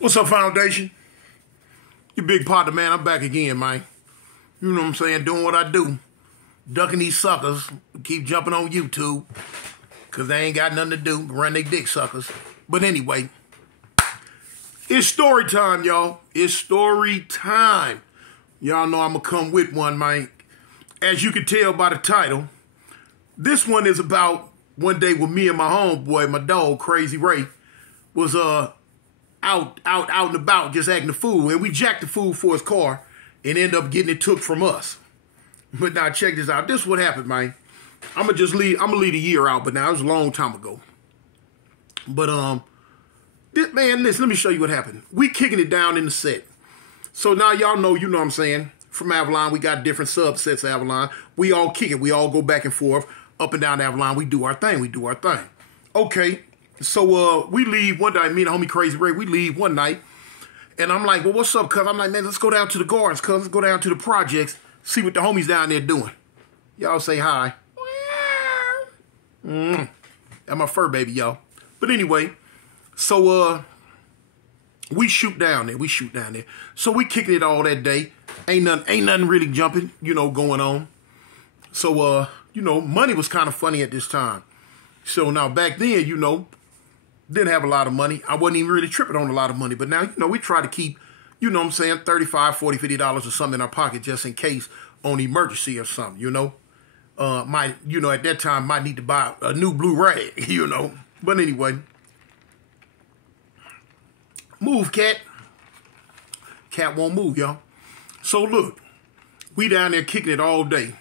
What's up, Foundation? Your big partner, man. I'm back again, man. You know what I'm saying? Doing what I do. Ducking these suckers. Keep jumping on YouTube. Because they ain't got nothing to do. Run they dick suckers. But anyway. It's story time, y'all. It's story time. Y'all know I'm going to come with one, man. As you can tell by the title, this one is about one day with me and my homeboy, my dog, Crazy Ray, was out and about just acting a fool. And we jacked the fool for his car and ended up getting it took from us. But now check this out. This is what happened, man. I'm gonna leave a year out, but now it was a long time ago. But listen, let me show you what happened. We kicking it down in the set. So now y'all know, you know what I'm saying, from Avalon, we got different subsets of Avalon. We all kick it. We all go back and forth, up and down Avalon. We do our thing. Okay. So we leave one night, me and the homie Crazy Ray, we leave one night. And I'm like, well, what's up, cuz? I'm like, man, let's go down to the gardens, cuz. Let's go down to the projects, see what the homies down there doing. Y'all say hi. That's my fur baby, y'all. But anyway, so we shoot down there. So we kicking it all that day. Ain't nothing really jumping, you know, going on. So, you know, money was kind of funny at this time. So now back then, you know, didn't have a lot of money. I wasn't even really tripping on a lot of money. But now, you know, we try to keep, you know what I'm saying, $35, $40, $50 or something in our pocket just in case on emergency or something, you know. At that time, might need to buy a new blue rag, you know. But anyway. Move, cat. Cat won't move, y'all. So look, we down there kicking it all day.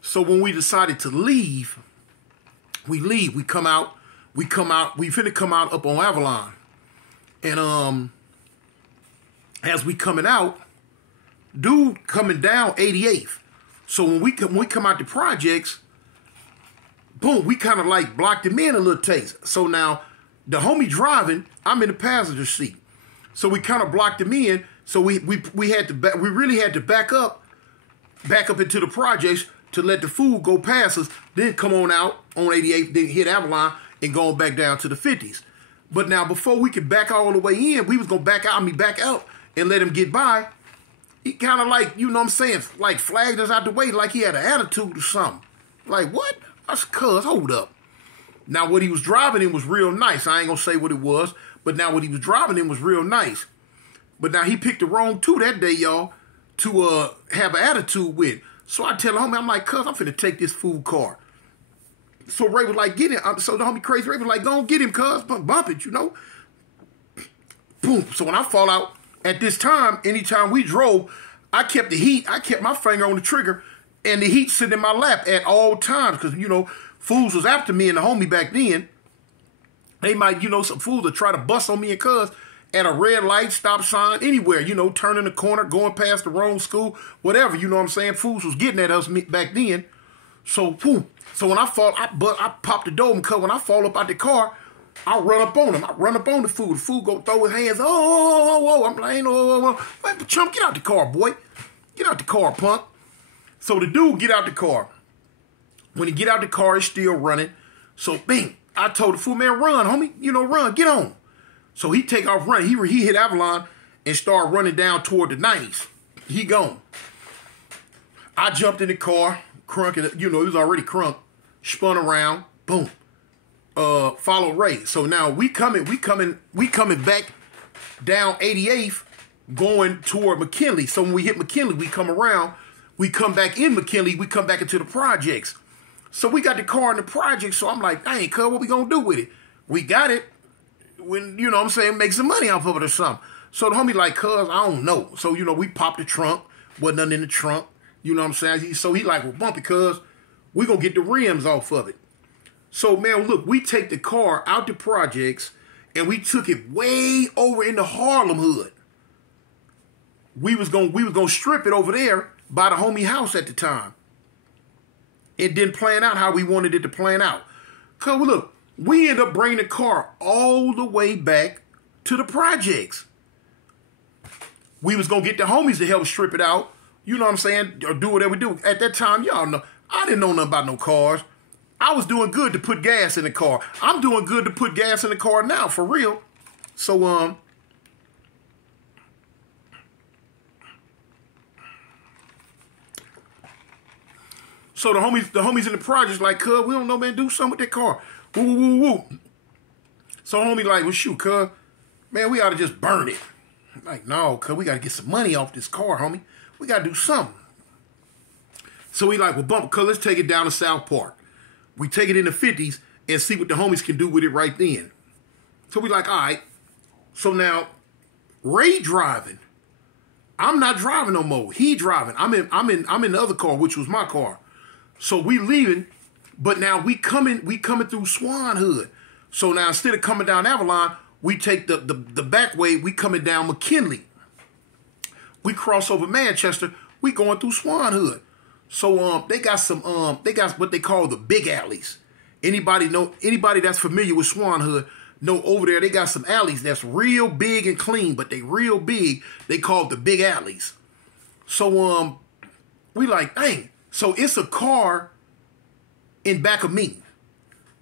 So when we decided to leave, we come out, we finna come out up on Avalon. And as we coming out, dude coming down 88th. So when we come out the projects, boom, we kind of like blocked him in a little taste. So now the homie driving, I'm in the passenger seat. So we kind of blocked him in. So we really had to back up into the projects to let the fool go past us, then come on out on 88th, then hit Avalon and going back down to the 50s. But now before we could back all the way in, we was gonna back out and let him get by. He kind of like, you know what I'm saying, like flagged us out the way like he had an attitude or something. Like, what? I said, cuz, hold up. Now, what he was driving in was real nice. I ain't going to say what it was, but now what he was driving in was real nice. But now he picked the wrong two that day, y'all, to have an attitude with. So I tell the homie, I'm like, cuz, I'm finna take this fool car. So Ray was like, get him. So the homie Crazy Ray was like, go on, get him, cuz, bump it, you know. Boom. So when I fall out, at this time, anytime we drove, I kept the heat. I kept my finger on the trigger and the heat sitting in my lap at all times. Because, you know, fools was after me and the homie back then. They might, you know, some fools would try to bust on me and cuz at a red light, stop sign, anywhere, you know, turning the corner, going past the wrong school, whatever, you know what I'm saying? Fools was getting at us back then. So, boom. So when I fall, I pop the door and cuz when I fall up out the car, I run up on him. I run up on the fool. The fool go throw his hands. Oh. I'm like, oh. Chump, get out the car, boy. Get out the car, punk. So the dude get out the car. When he get out the car, he's still running. So, bing. I told the fool, man, run, homie. You know, run. Get on. So he take off running. He hit Avalon and start running down toward the 90s. He gone. I jumped in the car. Crunk, you know, he was already crunk. Spun around. Boom. Follow Ray. So now we coming back down 88th going toward McKinley. So when we hit McKinley, we come around, we come back in McKinley, we come back into the projects. So we got the car in the projects. So I'm like, dang, cuz, what we gonna do with it? We got it. When, you know what I'm saying, make some money off of it or something. So the homie like, cuz, I don't know. So, you know, we popped the trunk. Wasn't nothing in the trunk. You know what I'm saying? So he like, well, bump it, cuz, we gonna get the rims off of it. So, man, look, we take the car out the projects and we took it way over in the Harlem hood. We was gonna strip it over there by the homie house at the time. It didn't plan out how we wanted it to plan out. Cause look, we ended up bringing the car all the way back to the projects. We was gonna get the homies to help strip it out. You know what I'm saying? Or do whatever we do. At that time, y'all know, I didn't know nothing about no cars. I was doing good to put gas in the car. I'm doing good to put gas in the car now, for real. So So the homies in the projects like, cuz, we don't know, man, do something with that car. Woo, woo, woo, woo. So homie like, well, shoot, cuz, man, we ought to just burn it. I'm like, no, cuz, we got to get some money off this car, homie. We got to do something. So we like, well, bump, cuz, let's take it down to South Park. We take it in the 50s and see what the homies can do with it right then. So we like, all right. So now, Ray driving. I'm not driving no more. He driving. I'm in the other car, which was my car. So we leaving, but now we coming through Swan Hood. So now instead of coming down Avalon, we take the back way. We coming down McKinley. We cross over Manchester. We going through Swan Hood. So they got what they call the big alleys. Anybody that's familiar with Swan Hood know over there they got some alleys that's real big and clean, but they real big. They call it the big alleys. So we like, dang. So it's a car in back of me.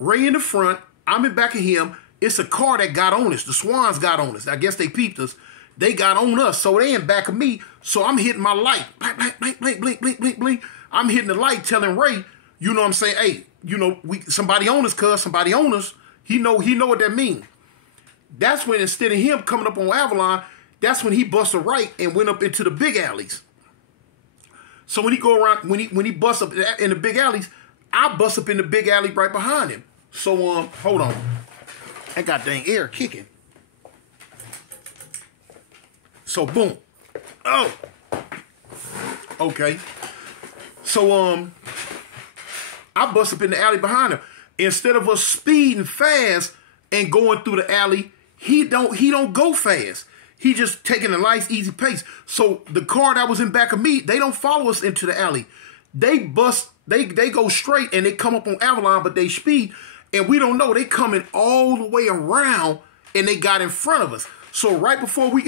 Ray in the front. I'm in back of him. It's a car that got on us. The Swans got on us. I guess they peeped us. They got on us. So they in back of me. So I'm hitting my light. Blink, blink, blink, blink, blink, blink, blink, blink. I'm hitting the light telling Ray, you know what I'm saying? Hey, you know, somebody on us, cuz. Somebody on us. He know what that means. That's when instead of him coming up on Avalon, that's when he bust a right and went up into the big alleys. So when he go around, when he busts up in the big alleys, I bust up in the big alley right behind him. So hold on, that goddamn air kicking. So boom, oh, okay. So I bust up in the alley behind him. Instead of us speeding fast and going through the alley, he don't go fast. He just taking a nice, easy pace. So the car that was in back of me, they don't follow us into the alley. They go straight and they come up on Avalon, but they speed. And we don't know. They coming all the way around and they got in front of us. So right when we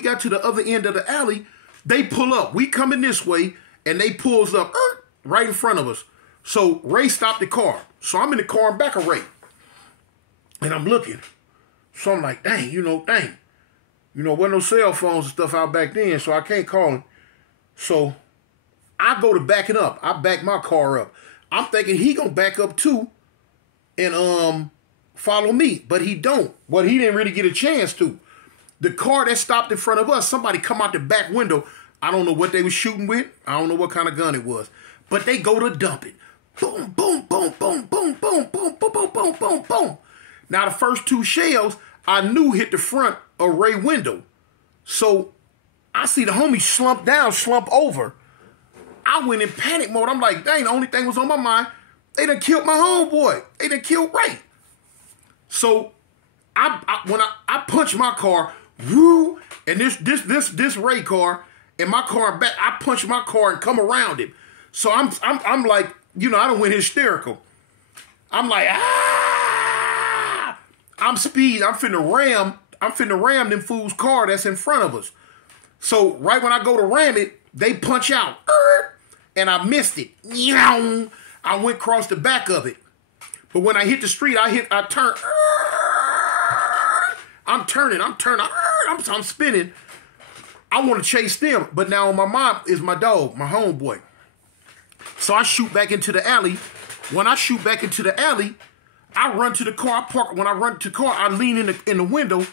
got to the other end of the alley, they pull up. We coming this way and they pulls up right in front of us. So Ray stopped the car. So I'm in the car in back of Ray. And I'm looking. So I'm like, dang. You know, wasn't no cell phones and stuff out back then, so I can't call him. So I go to backing up. I back my car up. I'm thinking he gonna back up too and follow me, but he don't. Well, he didn't really get a chance to. The car that stopped in front of us, somebody come out the back window. I don't know what they was shooting with. I don't know what kind of gun it was, but they go to dump it. Boom, boom, boom, boom, boom, boom, boom, boom, boom, boom, boom, boom. Now the first two shells I knew hit the front of Ray window. So I see the homie slump over. I went in panic mode. I'm like, dang, the only thing was on my mind, they done killed my homeboy. They done killed Ray. So when I punched my car, woo, and this Ray car and my car back, I punched my car and come around him. So I'm like, you know, I done went hysterical. I'm like, I'm speed. I'm finna ram them fools' car that's in front of us. So right when I go to ram it, they punch out. And I missed it. I went across the back of it. But when I hit the street, I turn. I'm turning. I'm spinning. I want to chase them. But now on my mind is my dog, my homeboy. So I shoot back into the alley. When I shoot back into the alley, I run to the car. When I run to the car, I lean in the window.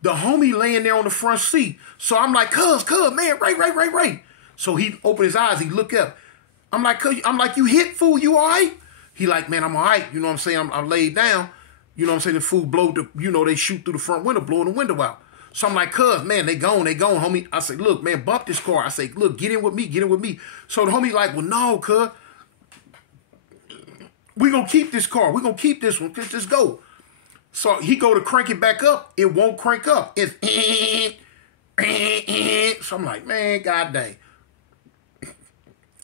The homie laying there on the front seat. So I'm like, cuz, man, Ray. So he opened his eyes. He looked up. I'm like, you hit, fool? You all right? He like, man, I'm all right. You know what I'm saying? I'm laid down. You know what I'm saying? The fool they shoot through the front window, blowing the window out. So I'm like, cuz, man, they gone, homie. I say, look, man, bump this car. I say, look, get in with me. So the homie like, well, no, cuz. We gonna keep this car. We gonna keep this one. Just go. So he go to crank it back up. It won't crank up. It's so I'm like, man, god dang.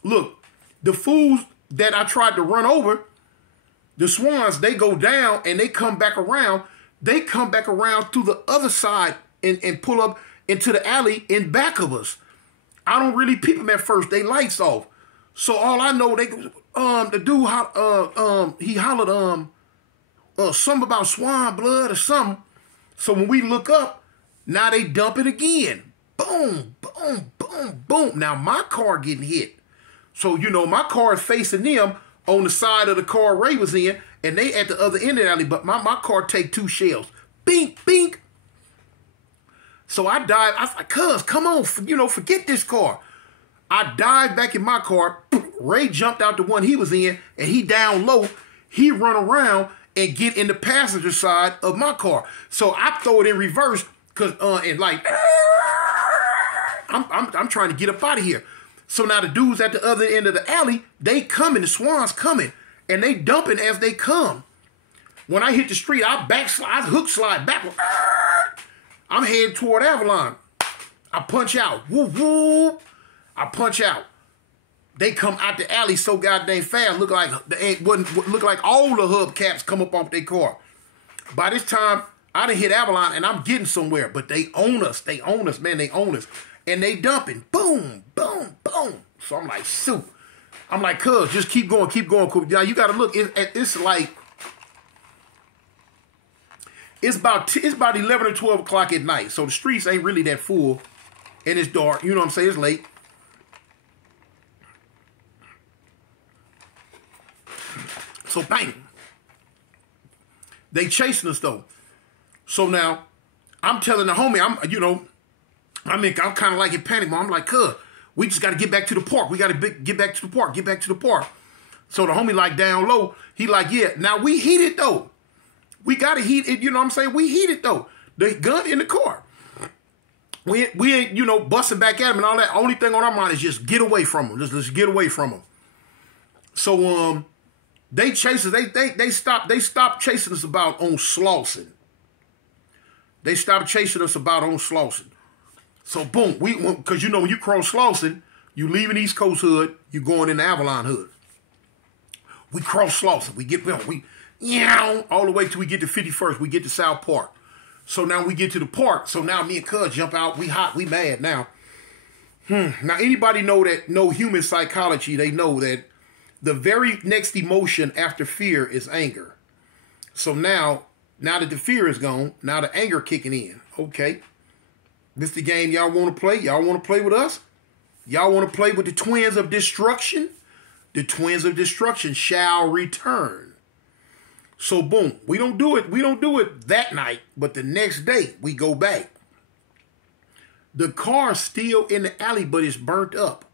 Look, the fools that I tried to run over, the Swans, they go down and they come back around. They come back around through the other side and pull up into the alley in back of us. I don't really peep them at first. They lights off. So all I know, the dude, he hollered something about swan blood or something. So when we look up, now they dump it again. Boom, boom, boom, boom. Now my car getting hit. So, you know, my car is facing them on the side of the car Ray was in, and they at the other end of the alley, but my car take 2 shells. Bink, bink. So I dive. I was like, cuz, come on, you know, forget this car. I dive back in my car. Ray jumped out the one he was in, and he down low. He run around and get in the passenger side of my car. So I throw it in reverse, cause and like, I'm trying to get up out of here. So now the dudes at the other end of the alley, they coming, the Swans coming, and they dumping as they come. When I hit the street, I hook slide backward. I'm heading toward Avalon. I punch out. Woo woo. I punch out. They come out the alley so goddamn fast. Look like all the hubcaps come up off their car. By this time, I done hit Avalon and I'm getting somewhere. But they own us. They own us, man. They own us. And they dumping. Boom, boom, boom. So I'm like, shoot. I'm like, cuz, just keep going, keep going. Now you got to look. It's like, it's about 11 or 12 o'clock at night. So the streets ain't really that full. And it's dark. You know what I'm saying? It's late. So bang. They chasing us though. So now I'm telling the homie, I'm kind of like in panic mode. I'm like, cuz, we just got to get back to the park. We got to get back to the park. Get back to the park. So the homie like down low. He like, yeah. Now we heated though. We got to heat it. You know what I'm saying? We heated though. The gun in the car. We ain't, you know, busting back at him and all that. Only thing on our mind is just get away from him. Just get away from him. So they chase us. They stopped chasing us about on Slauson. They stopped chasing us about on Slauson. So boom, because you know when you cross Slauson, you leaving East Coast Hood, you going into Avalon Hood. We cross Slauson. All the way till we get to 51st. We get to South Park. So now we get to the park. So now me and cuz jump out. We hot. We mad now. Now anybody know human psychology, they know that the very next emotion after fear is anger. So now that the fear is gone, now the anger kicking in. Okay. This the game y'all want to play? Y'all want to play with us? Y'all want to play with the twins of destruction? The twins of destruction shall return. So boom, we don't do it that night, but the next day we go back. The car's still in the alley, but it's burnt up.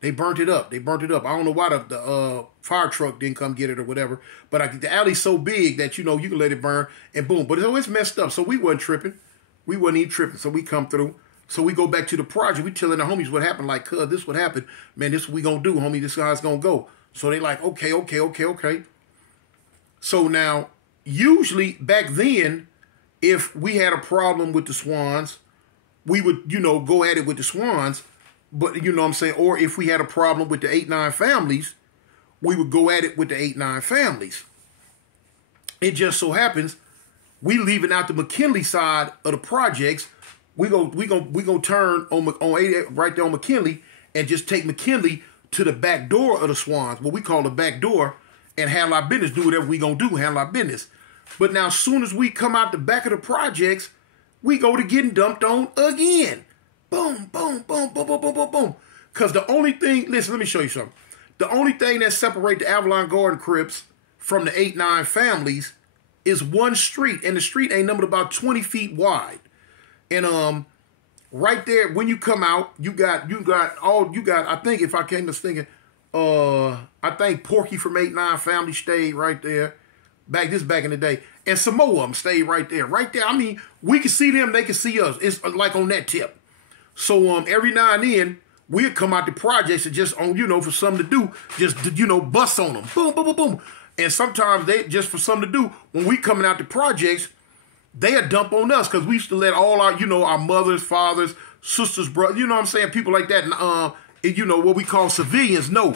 They burnt it up. I don't know why the fire truck didn't come get it or whatever, but the alley's so big that, you know, you can let it burn and boom. But it's messed up, so we wasn't tripping. We wasn't even tripping, so we come through. So we go back to the project. We telling the homies what happened, like, cuz, this what happened. Man, this what we gonna do, homie. This guy's gonna go. So they like, okay. So now, usually back then, if we had a problem with the Swans, we would, you know, go at it with the Swans. But, you know what I'm saying? Or if we had a problem with the 8-9 families, we would go at it with the 8-9 families. It just so happens, we leaving out the McKinley side of the projects. We go turn on 8 right there on McKinley and just take McKinley to the back door of the Swans, what we call the back door, and handle our business, do whatever we gonna do, handle our business. But now, as soon as we come out the back of the projects, we go to getting dumped on again. Boom, boom, boom, boom, boom, boom, boom, boom. Because the only thing, listen, let me show you something. The only thing that separates the Avalon Garden Crips from the 8-9 families is one street, and the street ain't numbered about 20 feet wide. And right there, when you come out, you got, I think if I came to thinking, I think Porky from 8-9 family stayed right there. Back in the day. And some more of them stayed right there. Right there. I mean, we can see them, they can see us. It's like on that tip. So every now and then, we'll come out the projects and just on, you know, for something to do, just, you know, bust on them. Boom, boom, boom, boom. And sometimes they just for something to do, when we coming out the projects, they'll dump on us because we used to let all our, you know, our mothers, fathers, sisters, brothers, you know what I'm saying, people like that, and, you know, what we call civilians, know.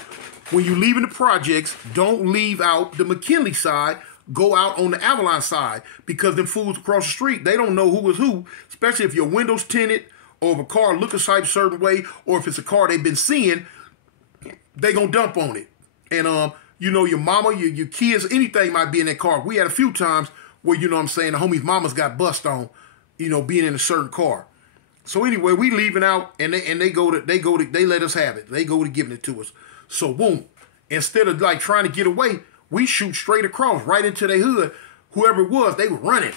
When you leave in the projects, don't leave out the McKinley side, go out on the Avalon side, because them fools across the street, they don't know who is who, especially if your window's tinted, or if a car look a certain way, or if it's a car they've been seeing, they gonna dump on it. And, you know, your mama, your kids, anything might be in that car. We had a few times where, you know what I'm saying, the homie's mamas got bust on, you know, being in a certain car. So anyway, we leaving out, and they let us have it. They go to giving it to us. So boom, instead of like trying to get away, we shoot straight across, right into their hood. Whoever it was, they were running.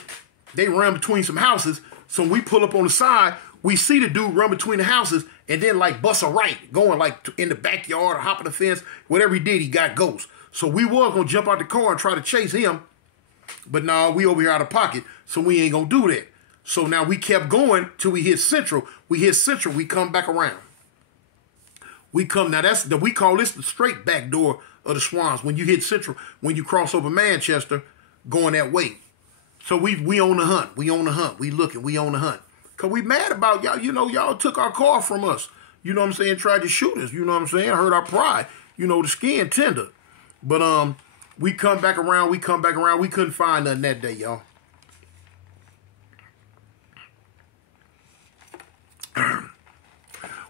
They run between some houses. So we pull up on the side, we see the dude run between the houses and then like bust a right, going like in the backyard or hopping the fence. Whatever he did, he got ghost. So we was gonna jump out the car and try to chase him. But no, we over here out of pocket, so we ain't gonna do that. So now we kept going till we hit Central. We hit Central, we come back around. We call this the straight back door of the Swans. When you hit Central, when you cross over Manchester, going that way. So we on the hunt. We on the hunt. We looking. We on the hunt. Because we mad about y'all. You know, y'all took our car from us. You know what I'm saying? Tried to shoot us. You know what I'm saying? Hurt our pride. You know, the skin tender. But we come back around. We come back around. We couldn't find nothing that day, y'all.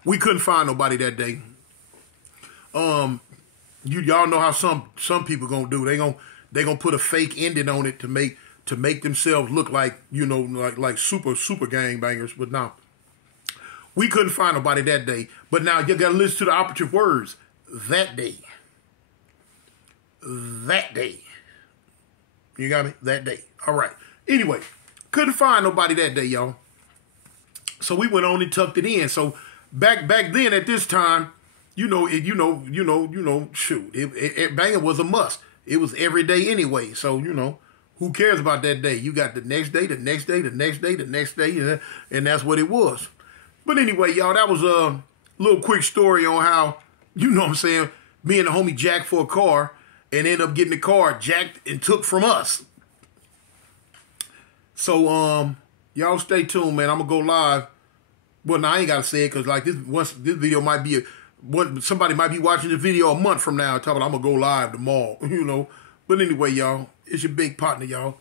We couldn't find nobody that day. Y'all know how some people gonna do. They gonna put a fake ending on it to make themselves look like, you know, like super gangbangers. But no, we couldn't find nobody that day. But now you gotta listen to the operative words. That day. That day. You got me? That day. All right. Anyway, couldn't find nobody that day, y'all. So we went on and tucked it in. So back then at this time, shoot, banging was a must. It was every day anyway. So, you know, who cares about that day? You got the next day, the next day, the next day, the next day, and that's what it was. But anyway, y'all, that was a little quick story on how, you know what I'm saying, me and the homie jacked for a car and ended up getting the car jacked and took from us. So, y'all stay tuned, man. I'm going to go live. Well, now I ain't got to say it because, like, this video might be somebody might be watching this video a month from now talking about I'm going to go live tomorrow, you know. But anyway, y'all, it's your big partner, y'all.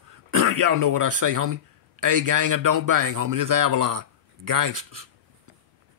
Y'all know what I say, homie. A gang or don't bang, homie. This Avalon. Gangsters.